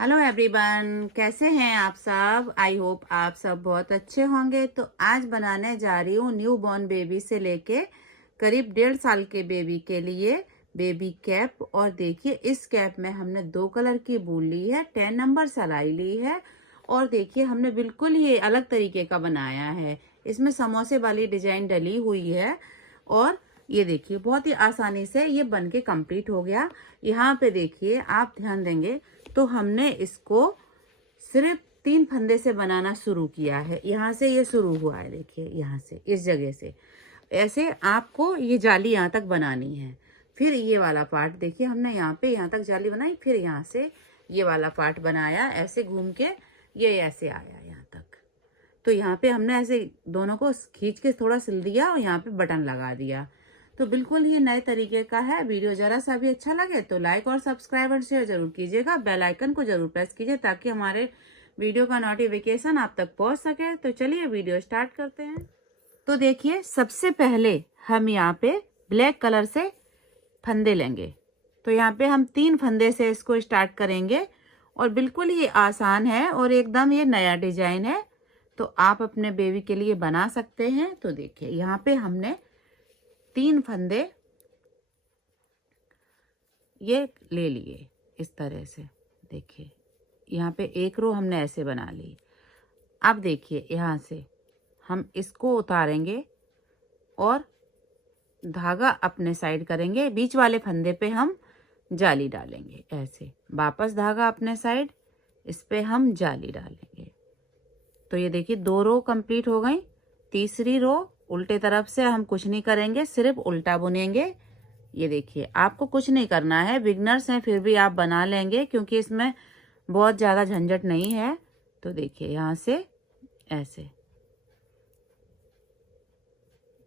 Hello everyone, कैसे हैं आप सब। आई होप आप सब बहुत अच्छे होंगे। तो आज बनाने जा रही हूँ न्यू बॉर्न बेबी से लेके करीब 1.5 साल के बेबी के लिए बेबी कैप। और देखिए इस कैप में हमने 2 कलर की वूल ली है, 10 नंबर सिलाई ली है। और देखिए हमने बिल्कुल ही अलग तरीके का बनाया है, इसमें समोसे वाली डिजाइन डली हुई है। और ये देखिए बहुत ही आसानी से ये बन के कंप्लीट हो गया। यहाँ पे देखिए आप ध्यान देंगे तो हमने इसको सिर्फ 3 फंदे से बनाना शुरू किया है। यहाँ से ये शुरू हुआ है, देखिए यहाँ से इस जगह से ऐसे आपको ये जाली यहाँ तक बनानी है। फिर ये वाला पार्ट देखिए हमने यहाँ पे यहाँ तक जाली बनाई, फिर यहाँ से ये वाला पार्ट बनाया, ऐसे घूम के ये ऐसे आया यहाँ तक। तो यहाँ पे हमने ऐसे दोनों को खींच के थोड़ा सिल दिया और यहाँ पे बटन लगा दिया। तो बिल्कुल ये नए तरीके का है। वीडियो जरा सा भी अच्छा लगे तो लाइक और सब्सक्राइब और शेयर जरूर कीजिएगा। बेल आइकन को जरूर प्रेस कीजिए ताकि हमारे वीडियो का नोटिफिकेशन आप तक पहुंच सके। तो चलिए वीडियो स्टार्ट करते हैं। तो देखिए सबसे पहले हम यहाँ पे ब्लैक कलर से फंदे लेंगे। तो यहाँ पे हम 3 फंदे से इसको स्टार्ट करेंगे और बिल्कुल ये आसान है और एकदम ये नया डिजाइन है। तो आप अपने बेबी के लिए बना सकते हैं। तो देखिए यहाँ पे हमने 3 फंदे ये ले लिए इस तरह से। देखिए यहाँ पे एक रो हमने ऐसे बना ली। अब देखिए यहाँ से हम इसको उतारेंगे और धागा अपने साइड करेंगे। बीच वाले फंदे पे हम जाली डालेंगे, ऐसे वापस धागा अपने साइड, इस पे हम जाली डालेंगे। तो ये देखिए 2 रो कंप्लीट हो गई। तीसरी रो उल्टे तरफ से हम कुछ नहीं करेंगे, सिर्फ उल्टा बुनेंगे। ये देखिए आपको कुछ नहीं करना है, बिगनर्स हैं फिर भी आप बना लेंगे क्योंकि इसमें बहुत ज़्यादा झंझट नहीं है। तो देखिए यहाँ से ऐसे,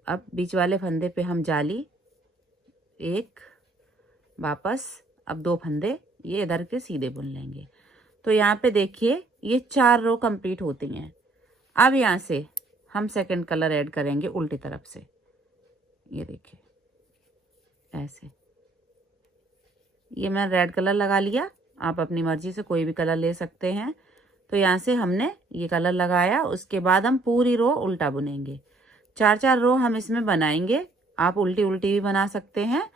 अब बीच वाले फंदे पे हम जाली, एक वापस, अब 2 फंदे ये इधर के सीधे बुन लेंगे। तो यहाँ पे देखिए ये 4 रो कंप्लीट होती हैं। अब यहाँ से हम सेकंड कलर ऐड करेंगे उल्टी तरफ से। ये देखिए ऐसे, ये मैं रेड कलर लगा लिया, आप अपनी मर्जी से कोई भी कलर ले सकते हैं। तो यहाँ से हमने ये कलर लगाया, उसके बाद हम पूरी रो उल्टा बुनेंगे। 4-4 रो हम इसमें बनाएंगे। आप उल्टी उल्टी भी बना सकते हैं,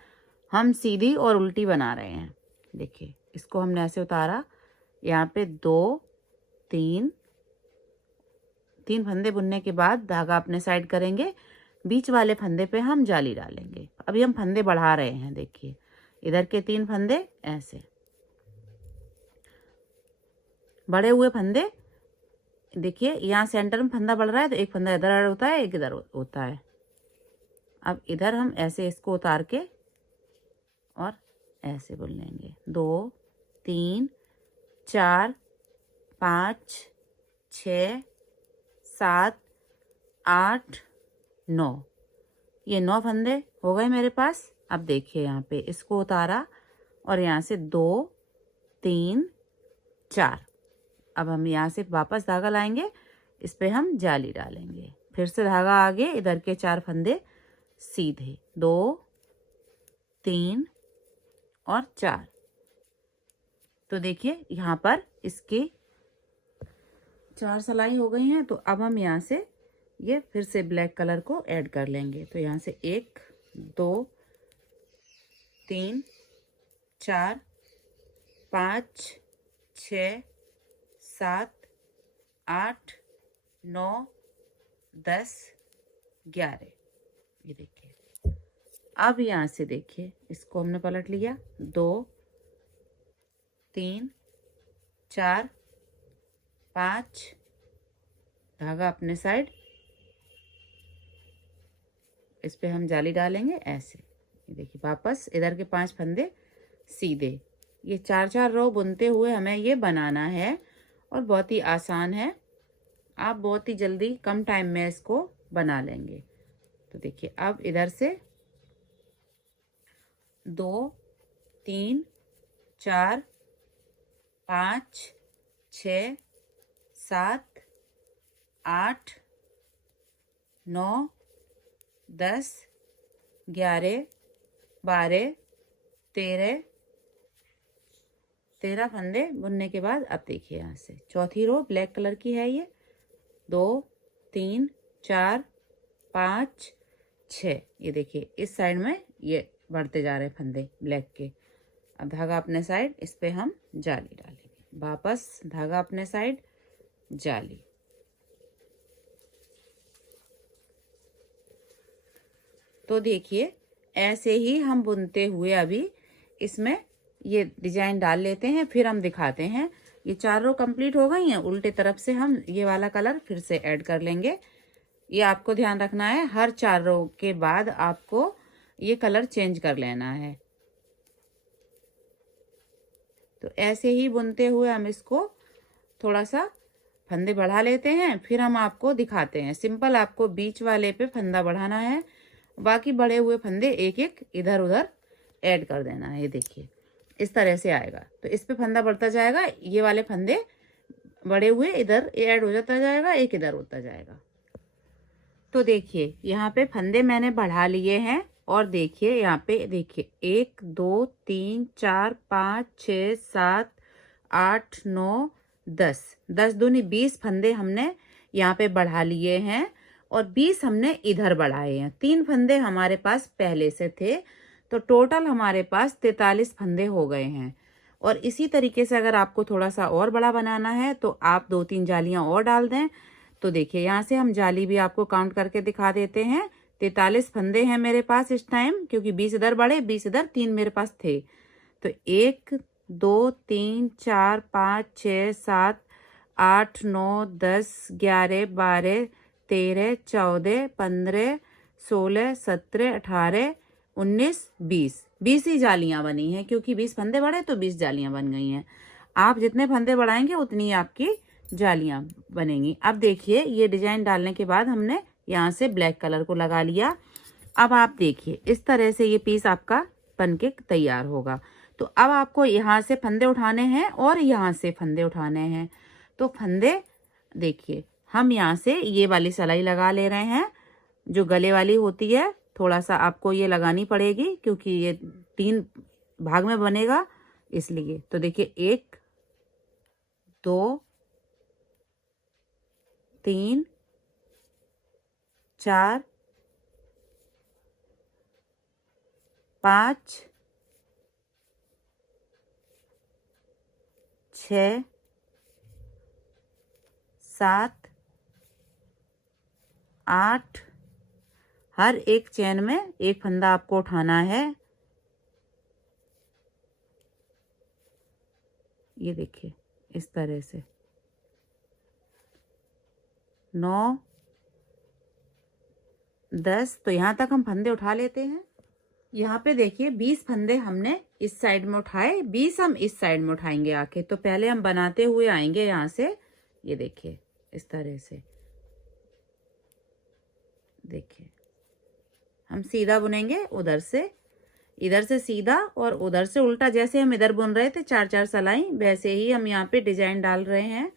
हम सीधी और उल्टी बना रहे हैं। देखिए इसको हमने ऐसे उतारा, यहाँ पे 2-3 फंदे बुनने के बाद धागा अपने साइड करेंगे। बीच वाले फंदे पे हम जाली डालेंगे। अभी हम फंदे बढ़ा रहे हैं। देखिए इधर के 3 फंदे ऐसे बड़े हुए फंदे। देखिए यहाँ सेंटर में फंदा बढ़ रहा है तो एक फंदा इधर होता है, एक इधर होता है। अब इधर हम ऐसे इसको उतार के और ऐसे बुन लेंगे। 2 3 4 5 6 7 8 9, ये 9 फंदे हो गए मेरे पास। अब देखिए यहाँ पे इसको उतारा और यहाँ से 2 3 4, अब हम यहाँ से वापस धागा लाएंगे, इस पे हम जाली डालेंगे, फिर से धागा आगे, इधर के 4 फंदे सीधे, 2 3 और 4। तो देखिए यहाँ पर इसकी 4 सिलाई हो गई हैं। तो अब हम यहाँ से ये फिर से ब्लैक कलर को ऐड कर लेंगे। तो यहाँ से 1 2 3 4 5 6 7 8 9 10 11। ये देखिए अब यहाँ से देखिए इसको हमने पलट लिया, 2 3 4 5, धागा अपने साइड, इस पे हम जाली डालेंगे ऐसे। ये देखिए वापस इधर के 5 फंदे सीधे। ये 4-4 रो बुनते हुए हमें ये बनाना है और बहुत ही आसान है। आप बहुत ही जल्दी कम टाइम में इसको बना लेंगे। तो देखिए अब इधर से 2 3 4 5 6 7 8 9 10 11 12 13 13 फंदे बुनने के बाद अब देखिए यहाँ से चौथी रो ब्लैक कलर की है ये, 2 3 4 5 6, ये देखिए इस साइड में ये बढ़ते जा रहे फंदे ब्लैक के। अब धागा अपने साइड, इस पे हम जाली डालेंगे, वापस धागा अपने साइड, जाली। तो देखिए ऐसे ही हम बुनते हुए अभी इसमें ये डिजाइन डाल लेते हैं, फिर हम दिखाते हैं। ये 4 रो कंप्लीट हो गई हैं, उल्टे तरफ से हम ये वाला कलर फिर से ऐड कर लेंगे। ये आपको ध्यान रखना है, हर 4 रो के बाद आपको ये कलर चेंज कर लेना है। तो ऐसे ही बुनते हुए हम इसको थोड़ा सा फंदे बढ़ा लेते हैं, फिर हम आपको दिखाते हैं। सिंपल आपको बीच वाले पे फंदा बढ़ाना है, बाकी बढ़े हुए फंदे एक एक इधर उधर ऐड कर देना है। ये देखिए इस तरह से आएगा, तो इस पे फंदा बढ़ता जाएगा, ये वाले फंदे बड़े हुए इधर ऐड हो जाता जाएगा, एक इधर होता जाएगा। तो देखिए यहाँ पे फंदे मैंने बढ़ा लिए हैं, और देखिए यहाँ पे देखिए 1 2 3 4 5 6 7 8 9 10, 10 दूनी 20 फंदे हमने यहाँ पे बढ़ा लिए हैं, और 20 हमने इधर बढ़ाए हैं। 3 फंदे हमारे पास पहले से थे, तो टोटल हमारे पास 43 फंदे हो गए हैं। और इसी तरीके से अगर आपको थोड़ा सा और बड़ा बनाना है तो आप 2-3 जालियां और डाल दें। तो देखिए यहाँ से हम जाली भी आपको काउंट करके दिखा देते हैं। 43 फंदे हैं मेरे पास इस टाइम, क्योंकि 20 इधर बढ़े 20 इधर, 3 मेरे पास थे। तो 1 2 3 4 5 6 7 8 9 10 11 12 13 14 15 16 17 18 19 20, 20 ही जालियां बनी हैं, क्योंकि 20 फंदे बढ़े तो 20 जालियां बन गई हैं। आप जितने फंदे बढ़ाएंगे उतनी आपकी जालियां बनेंगी। अब देखिए ये डिजाइन डालने के बाद हमने यहाँ से ब्लैक कलर को लगा लिया। अब आप देखिए इस तरह से ये पीस आपका बनके तैयार होगा। तो अब आपको यहाँ से फंदे उठाने हैं और यहाँ से फंदे उठाने हैं। तो फंदे देखिए हम यहाँ से ये वाली सिलाई लगा ले रहे हैं, जो गले वाली होती है। थोड़ा सा आपको ये लगानी पड़ेगी, क्योंकि ये 3 भाग में बनेगा इसलिए। तो देखिए 1 2 3 4 5 6 7 8, हर एक चेन में एक फंदा आपको उठाना है। ये देखिए इस तरह से 9 10, तो यहाँ तक हम फंदे उठा लेते हैं। यहाँ पे देखिए 20 फंदे हमने इस साइड में उठाए, 20 हम इस साइड में उठाएंगे आके। तो पहले हम बनाते हुए आएंगे यहाँ से, ये देखिए इस तरह से। देखिए हम सीधा बुनेंगे उधर से, इधर से सीधा और उधर से उल्टा। जैसे हम इधर बुन रहे थे 4-4 सिलाई, वैसे ही हम यहाँ पे डिजाइन डाल रहे हैं।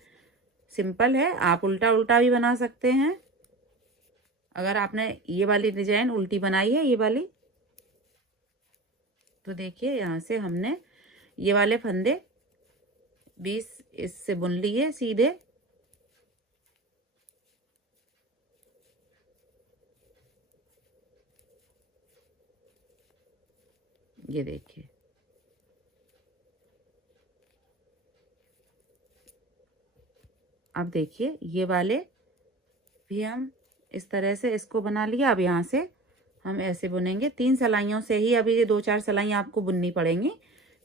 सिंपल है, आप उल्टा उल्टा भी बना सकते हैं। अगर आपने ये वाली डिजाइन उल्टी बनाई है ये वाली, तो देखिए यहाँ से हमने ये वाले फंदे 20 इससे बुन लिए सीधे। ये देखिए अब देखिए ये वाले भी हम इस तरह से इसको बना लिया। अब यहाँ से हम ऐसे बुनेंगे 3 सिलाइयों से ही। अभी ये 2-4 सिलाइयाँ आपको बुननी पड़ेंगी,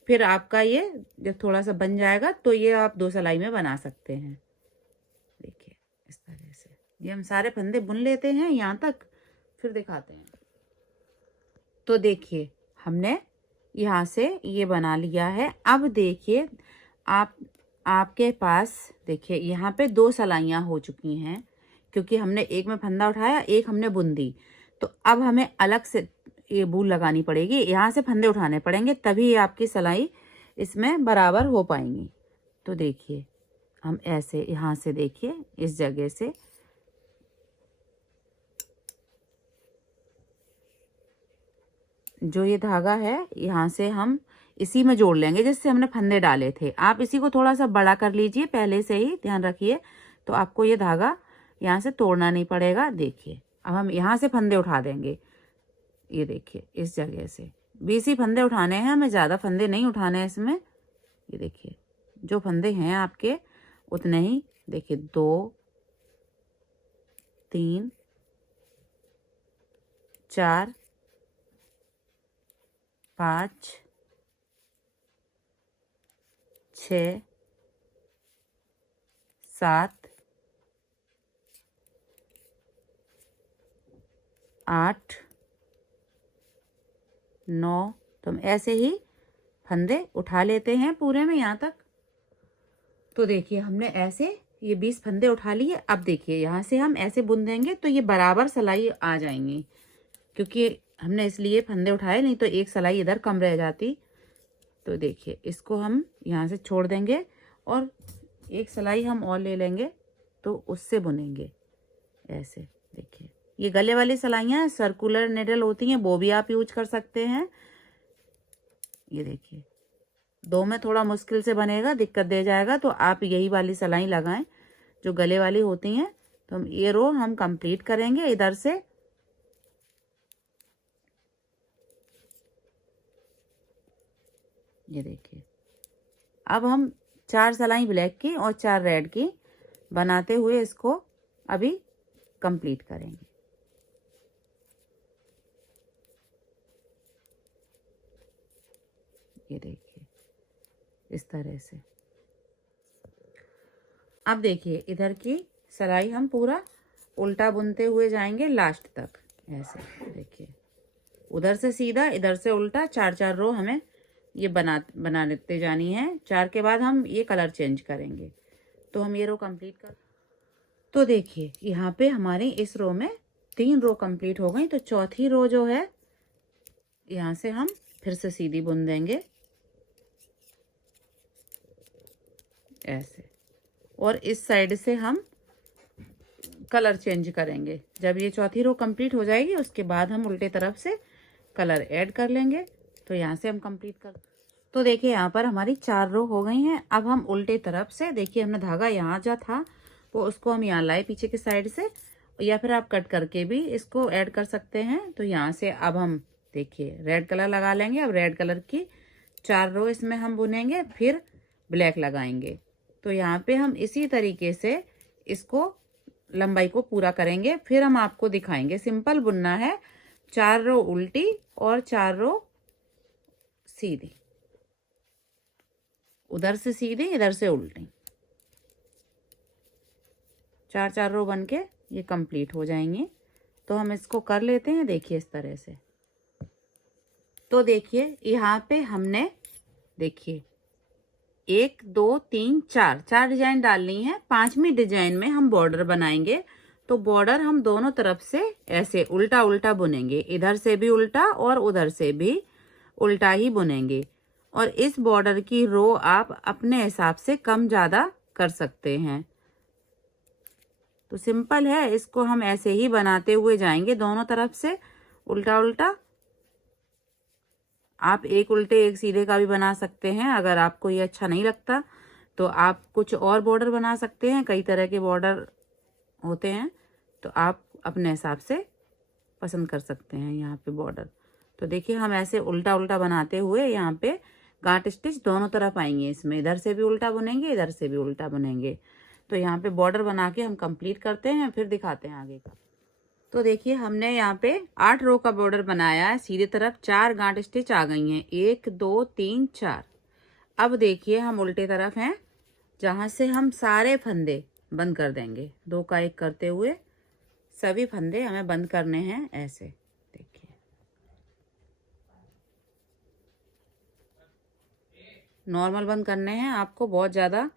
फिर आपका ये जब थोड़ा सा बन जाएगा तो ये आप 2 सिलाई में बना सकते हैं। देखिए इस तरह से ये हम सारे फंदे बुन लेते हैं यहाँ तक, फिर दिखाते हैं। तो देखिए हमने यहाँ से ये बना लिया है। अब देखिए आपके पास देखिए यहाँ पे 2 सिलाइयाँ हो चुकी हैं, क्योंकि हमने एक में फंदा उठाया, एक हमने बुन दी। तो अब हमें अलग से ये बूल लगानी पड़ेगी, यहाँ से फंदे उठाने पड़ेंगे, तभी आपकी सिलाई इसमें बराबर हो पाएंगी। तो देखिए हम ऐसे यहाँ से देखिए इस जगह से जो ये धागा है यहाँ से हम इसी में जोड़ लेंगे जिससे हमने फंदे डाले थे। आप इसी को थोड़ा सा बड़ा कर लीजिए पहले से ही, ध्यान रखिए, तो आपको ये धागा यहाँ से तोड़ना नहीं पड़ेगा। देखिए अब हम यहाँ से फंदे उठा देंगे, ये देखिए इस जगह से 20 ही फंदे उठाने हैं हमें, ज़्यादा फंदे नहीं उठाने हैं इसमें। ये देखिए जो फंदे हैं आपके उतने ही, देखिए 2 3 4 5 6 7 8 9। तो हम ऐसे ही फंदे उठा लेते हैं पूरे में यहाँ तक। तो देखिए हमने ऐसे ये 20 फंदे उठा लिए। अब देखिए यहाँ से हम ऐसे बुन देंगे तो ये बराबर सिलाई आ जाएंगी, क्योंकि हमने इसलिए फंदे उठाए, नहीं तो एक सिलाई इधर कम रह जाती। तो देखिए इसको हम यहाँ से छोड़ देंगे और एक सिलाई हम और ले लेंगे तो उससे बुनेंगे ऐसे। देखिए ये गले वाली सिलाइयाँ सर्कुलर निडल होती हैं, वो भी आप यूज कर सकते हैं। ये देखिए 2 में थोड़ा मुश्किल से बनेगा, दिक्कत दे जाएगा, तो आप यही वाली सिलाई लगाएं जो गले वाली होती हैं। तो हम ये रो हम कंप्लीट करेंगे इधर से। ये देखिए अब हम 4 सिलाई ब्लैक की और 4 रेड की बनाते हुए इसको अभी कंप्लीट करेंगे। ये देखिए इस तरह से। अब देखिए इधर की सिलाई हम पूरा उल्टा बुनते हुए जाएंगे लास्ट तक ऐसे। देखिए उधर से सीधा, इधर से उल्टा, 4-4 रो हमें ये बना लेते जानी है। 4 के बाद हम ये कलर चेंज करेंगे। तो हम ये रो कंप्लीट कर, तो देखिए यहाँ पे हमारी इस रो में 3 रो कंप्लीट हो गई। तो चौथी रो जो है यहाँ से हम फिर से सीधी बुन देंगे ऐसे, और इस साइड से हम कलर चेंज करेंगे। जब ये चौथी रो कंप्लीट हो जाएगी उसके बाद हम उल्टे तरफ से कलर ऐड कर लेंगे। तो यहाँ से हम कंप्लीट कर, तो देखिए यहाँ पर हमारी 4 रो हो गई हैं। अब हम उल्टे तरफ से, देखिए हमने धागा यहाँ जो था वो उसको हम यहाँ लाए पीछे की साइड से, या फिर आप कट करके भी इसको ऐड कर सकते हैं। तो यहाँ से अब हम देखिए रेड कलर लगा लेंगे। अब रेड कलर की 4 रो इसमें हम बुनेंगे, फिर ब्लैक लगाएंगे। तो यहाँ पे हम इसी तरीके से इसको लंबाई को पूरा करेंगे, फिर हम आपको दिखाएंगे। सिंपल बुनना है, 4 रो उल्टी और 4 रो सीधी, उधर से सीधी इधर से उल्टी, 4-4 रो बन के ये कंप्लीट हो जाएंगे। तो हम इसको कर लेते हैं देखिए इस तरह से। तो देखिए यहाँ पे हमने देखिए 1 2 3 4 डिजाइन डालनी है। 5वीं डिजाइन में हम बॉर्डर बनाएंगे। तो बॉर्डर हम दोनों तरफ से ऐसे उल्टा उल्टा बुनेंगे, इधर से भी उल्टा और उधर से भी उल्टा ही बुनेंगे। और इस बॉर्डर की रो आप अपने हिसाब से कम ज्यादा कर सकते हैं। तो सिंपल है, इसको हम ऐसे ही बनाते हुए जाएंगे दोनों तरफ से उल्टा उल्टा। आप एक उल्टे एक सीधे का भी बना सकते हैं। अगर आपको ये अच्छा नहीं लगता तो आप कुछ और बॉर्डर बना सकते हैं, कई तरह के बॉर्डर होते हैं, तो आप अपने हिसाब से पसंद कर सकते हैं यहाँ पे बॉर्डर। तो देखिए हम ऐसे उल्टा उल्टा बनाते हुए यहाँ पे गांठ स्टिच दोनों तरफ आएंगे। इसमें इधर से भी उल्टा बुनेंगे, इधर से भी उल्टा बुनेंगे। तो यहाँ पे बॉर्डर बना के हम कंप्लीट करते हैं, फिर दिखाते हैं आगे का। तो देखिए हमने यहाँ पे 8 रो का बॉर्डर बनाया है। सीधे तरफ 4 गांठ स्टिच आ गई हैं, 1 2 3 4। अब देखिए हम उल्टे तरफ हैं, जहाँ से हम सारे फंदे बंद कर देंगे। 2 का 1 करते हुए सभी फंदे हमें बंद करने हैं ऐसे। देखिए नॉर्मल बंद करने हैं आपको, बहुत ज़्यादा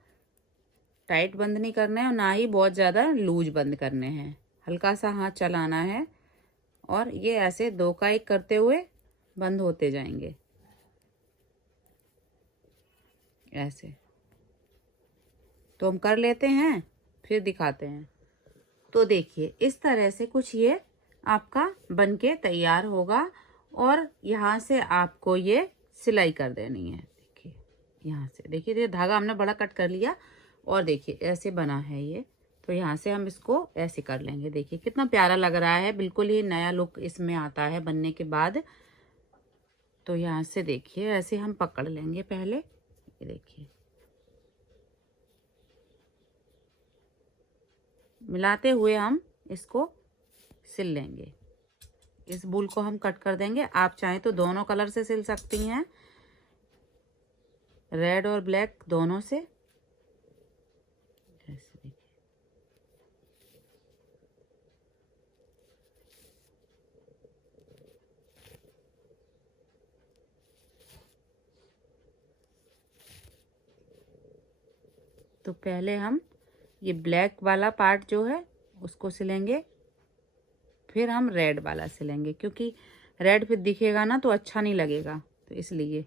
टाइट बंद नहीं करने हैं और ना ही बहुत ज़्यादा लूज बंद करने हैं। हल्का सा हाथ चलाना है और ये ऐसे 2 का 1 करते हुए बंद होते जाएंगे ऐसे। तो हम कर लेते हैं फिर दिखाते हैं। तो देखिए इस तरह से कुछ ये आपका बनके तैयार होगा। और यहाँ से आपको ये सिलाई कर देनी है। देखिए यहाँ से, देखिए ये धागा हमने बड़ा कट कर लिया और देखिए ऐसे बना है ये। तो यहाँ से हम इसको ऐसे कर लेंगे। देखिए कितना प्यारा लग रहा है, बिल्कुल ही नया लुक इसमें आता है बनने के बाद। तो यहाँ से देखिए ऐसे हम पकड़ लेंगे पहले, ये देखिए मिलाते हुए हम इसको सिल लेंगे। इस बूल को हम कट कर देंगे। आप चाहें तो दोनों कलर से सिल सकती हैं, रेड और ब्लैक दोनों से। ऐसे देखिए तो पहले हम ये ब्लैक वाला पार्ट जो है उसको सिलेंगे, फिर हम रेड वाला सिलेंगे, क्योंकि रेड फिर दिखेगा ना तो अच्छा नहीं लगेगा, तो इसलिए।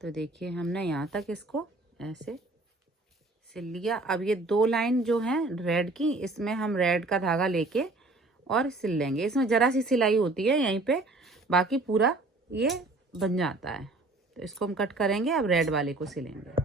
तो देखिए हमने यहाँ तक इसको ऐसे सिल लिया। अब ये 2 लाइन जो हैं रेड की, इसमें हम रेड का धागा लेके और सिल लेंगे। इसमें ज़रा सी सिलाई होती है यहीं पे, बाकी पूरा ये बन जाता है। तो इसको हम कट करेंगे, अब रेड वाले को सिलेंगे।